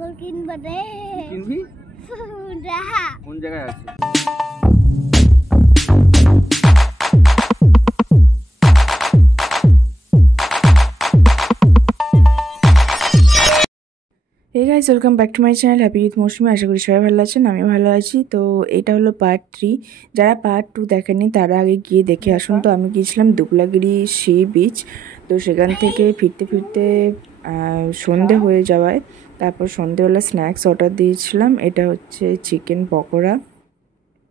ছাগল কিনবো রে। কিনবি? দেখা কোন জায়গায় আছে? Hey guys welcome back to my channel happy with Mousumi. आशा करी सबाई ভালো আছেন, আমিও ভালো আছি। তো এটা হলো পার্ট 3। যারা পার্ট 2 দেখেননি তারা আগে গিয়ে দেখে আসুন। তো আমি গিয়েছিলাম দুবলাগিরি সি বিচ। তো সেখান থেকে ফিরতে ফিরতে সন্ধে হয়ে যাওয়ায় তারপর সন্ধেবেলা স্ন্যাক্স অর্ডার দিয়েছিলাম। এটা হচ্ছে চিকেন পকোড়া।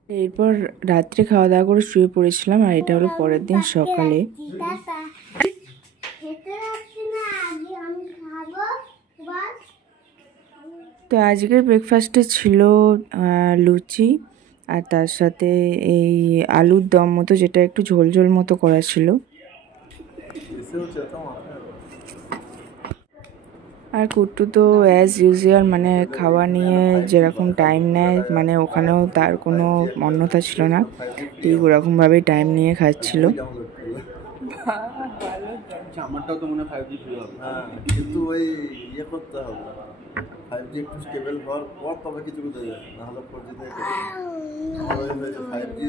এরপর রাত্রে খাওয়া দাওয়া করে শুয়ে পড়েছিলাম। আর এটা হলো পরের দিন সকালে। তো আজকের ব্রেকফাস্টে ছিল লুচি আর তার সাথে এই আলুর দম মতো, যেটা একটু ঝোল ঝোল মতো করা ছিল। আর কুট্টু তো অ্যাজ ইউজুয়াল মানে খাওয়া নিয়ে যেরকম টাইম নেয়, মানে ওখানেও তার কোনো অন্যতা ছিল না, ঠিক ওরকমভাবেই টাইম নিয়ে খাচ্ছিল। আমারটাও তো মনে হয় 5G ফ্রি হবে। হ্যাঁ, কিন্তু ওই ইয়ে করতে হবে, 5G একটু স্টেবল হওয়ার পর তবে কিছু করতে যাবে, নাহলে 4G তে আমার ওই হয়েছে 5G।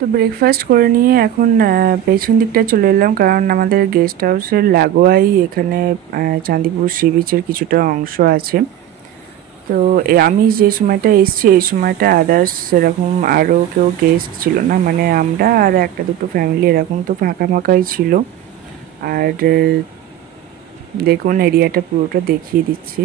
তো ব্রেকফাস্ট করে নিয়ে এখন পেছন দিকটা চলে এলাম, কারণ আমাদের গেস্ট হাউসের লাগোয়াই এখানে চাঁদিপুর সি বিচের কিছুটা অংশ আছে। তো আমি যে সময়টা এসেছি এই সময়টা আদার্স সেরকম আরও কেউ গেস্ট ছিল না, মানে আমরা আর একটা দুটো ফ্যামিলি এরকম তো ফাঁকা ফাঁকাই ছিল। আর দেখুন এরিয়াটা পুরোটা দেখিয়ে দিচ্ছি।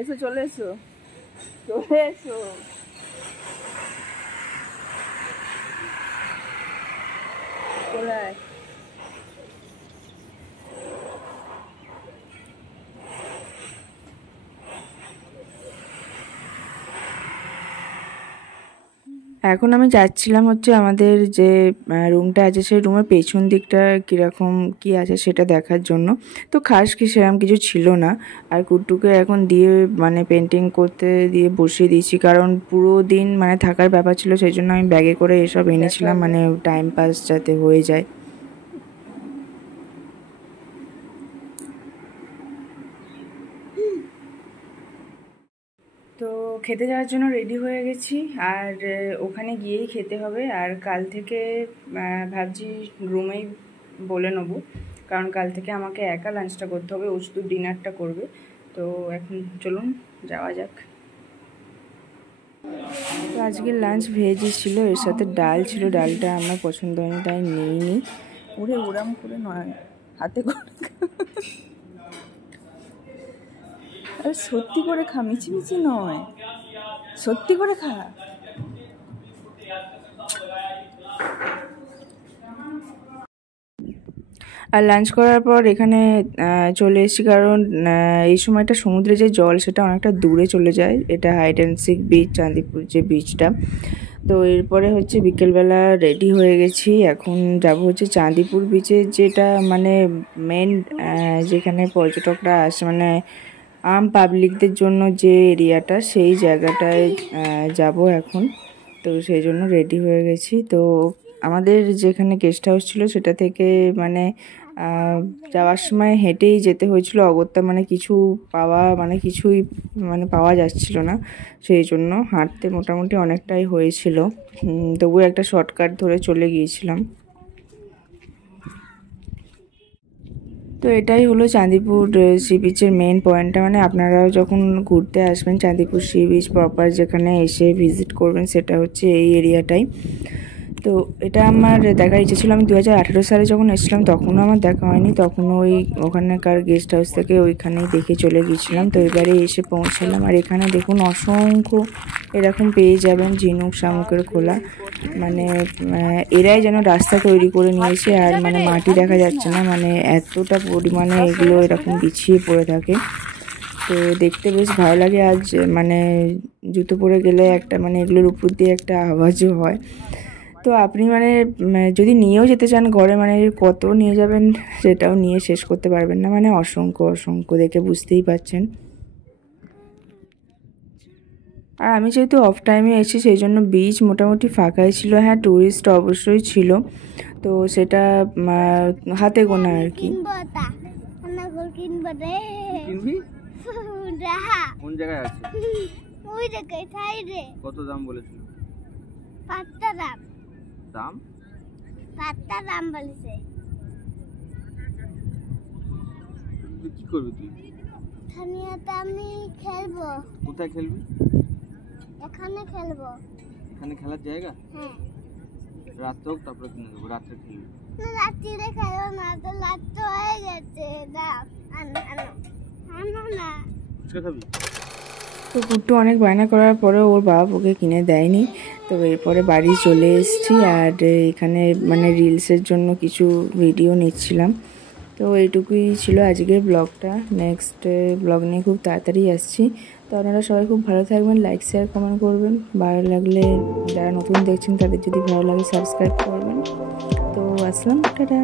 এসো, চলে এসো, চলে এসো। চলে আয়। এখন আমি যাচ্ছিলাম হচ্ছে আমাদের যে রুমটা আছে সেই রুমের পেছন দিকটা কীরকম কী আছে সেটা দেখার জন্য। তো খাস কি সেরকম কিছু ছিল না। আর কুট্টুকে এখন দিয়ে মানে পেন্টিং করতে দিয়ে বসিয়ে দিয়েছি, কারণ পুরো দিন মানে থাকার ব্যাপার ছিল, সেই জন্য আমি ব্যাগে করে এসব এনেছিলাম, মানে টাইম পাস যাতে হয়ে যায়। তো খেতে যাওয়ার জন্য রেডি হয়ে গেছি, আর ওখানে গিয়েই খেতে হবে। আর কাল থেকে ভাবছি রুমেই বলে নেবো, কারণ কাল থেকে আমাকে একা লাঞ্চটা করতে হবে, ও শুধু ডিনারটা করবে। তো এখন চলুন যাওয়া যাক। তো আজকের লাঞ্চ ভেজই ছিল, এর সাথে ডাল ছিল। ডালটা আমার পছন্দ হয়নি তাই নিইনি। ওরে ওরাম করে নয়, হাতে করে আরে সত্যি করে খা, মিছিমিছি নয়, সত্যি করে খা। আর লাঞ্চ করার পর এখানে চলে এসেছি, কারণ এই সময়টা সমুদ্রে যে জল সেটা অনেকটা দূরে চলে যায়। এটা hide and seek beach, Chandipur যে বিচটা। তো এরপরে হচ্ছে বিকেলবেলা রেডি হয়ে গেছি, এখন যাব হচ্ছে চাঁদিপুর বিচে, যেটা মানে মেন যেখানে পর্যটকরা আসে, মানে আম পাবলিকদের জন্য যে এরিয়াটা, সেই জায়গাটায় যাব এখন। তো সেই জন্য রেডি হয়ে গেছি। তো আমাদের যেখানে গেস্ট হাউস ছিল সেটা থেকে মানে যাওয়ার সময় হেঁটেই যেতে হয়েছিল অগত্যা, মানে কিছু কিছুই পাওয়া যাচ্ছিল না, সেই জন্য হাঁটতে মোটামুটি অনেকটাই হয়েছিল। তবুও একটা শর্টকাট ধরে চলে গিয়েছিলাম। তো এটাই হলো চাঁদিপুর সি বিচের মেন পয়েন্টটা, মানে আপনারাও যখন ঘুরতে আসবেন চাঁদিপুর সি বিচ প্রপার যেখানে এসে ভিজিট করবেন, সেটা হচ্ছে এই এরিয়াটাই। তো এটা আমার দেখার ইচ্ছে ছিল। আমি 2018 সালে যখন এসেছিলাম তখনও আমার দেখা হয়নি, তখনও ওই ওখানকার গেস্ট হাউস থেকে ওইখানেই দেখে চলে গিয়েছিলাম। তো এবারে এসে পৌঁছালাম, আর এখানে দেখুন অসংখ্য এরকম পেয়ে যাবেন ঝিনুক শামুকের খোলা। মানে এরাই যেন রাস্তা তৈরি করে নিয়েছে, আর মানে মাটি দেখা যাচ্ছে না, মানে এতটা পরিমাণে এগুলো এরকম বিছিয়ে পড়ে থাকে। তো দেখতে বেশ ভালো লাগে। আজ মানে জুতো পরে গেলে একটা মানে এগুলোর উপর দিয়ে একটা আওয়াজও হয়। তো আপনি মানে যদি নিয়েও যেতে চান ঘরে, মানে কত নিয়ে যাবেন সেটাও নিয়ে শেষ করতে পারবেন না, মানে অসংখ্য অসংখ্য, দেখে বুঝতেই পারছেন। আর আমি যেহেতু অফ টাইমে এসেছি সেই জন্য বিচ মোটামুটি ফাঁকাই ছিল। হ্যাঁ, টুরিস্ট অবশ্যই ছিল, তো সেটা হাতে গোনা আর কি। কিনবি? রাহা কোন জায়গায় আছে? ওই জায়গায় সাইডে। কত দাম বলেছিল? 5টা দাম। দাম? 5টা দাম বলেছে। তুই কি করবি তুই? খানিয়াতে আমি খেলবো। কোথায় খেলবি? এখানে খেলবো। এখানে খেলার জায়গা? হ্যাঁ। রাত হোক তারপরে কিনে দেবো, রাত্রে খেলবি। না, রাত্রিরে খেলো না, তো রাত তো হয়ে গেছে। দাও, আনো আনো আনো না। ফুচকা খাবি? তো কুট্টু অনেক বায়না করার পরেও ওর বাবা ওকে কিনে দেয়নি। তো এরপরে বাড়ি চলে এসেছি, আর এখানে মানে রিলসের জন্য কিছু ভিডিও নিচ্ছিলাম। তো এইটুকুই ছিল আজকের ব্লগটা। নেক্সট ব্লগ নিয়ে খুব তাড়াতাড়ি আসছি। তো আপনারা সবাই খুব ভালো থাকবেন, লাইক শেয়ার কমেন্ট করবেন, ভালো লাগলে যারা নতুন দেখছেন তাদের যদি ভালো লাগে সাবস্ক্রাইব করবেন। তো আসলাম, টাটা।